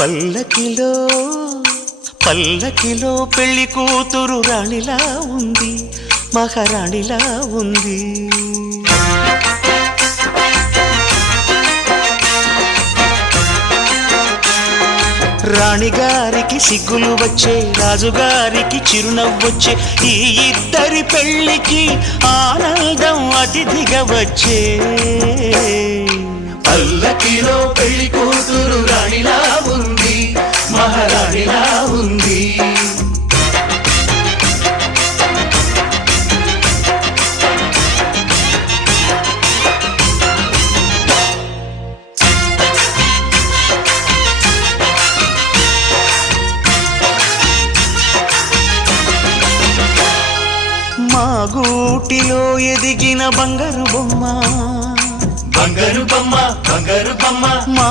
పల్లకిలో పల్లకిలో పెళ్లి కూతురు రాణిలా ఉంది, మహారాణిలా ఉంది. రాణిగారికి సిగ్గులు వచ్చే, రాజుగారికి చిరునవ్వొచ్చే, ఈ ఇద్దరి పెళ్లికి ఆనందం అతిథిగా వచ్చే. పల్లకిలో పెళ్లి కూతురు రాణిలా ఉంది, మహారాణిలా ఉంది. మా గూటిలో ఎదిగిన బంగారు బొమ్మ, బంగారు బొమ్మ, బంగారు బొమ్మ. మా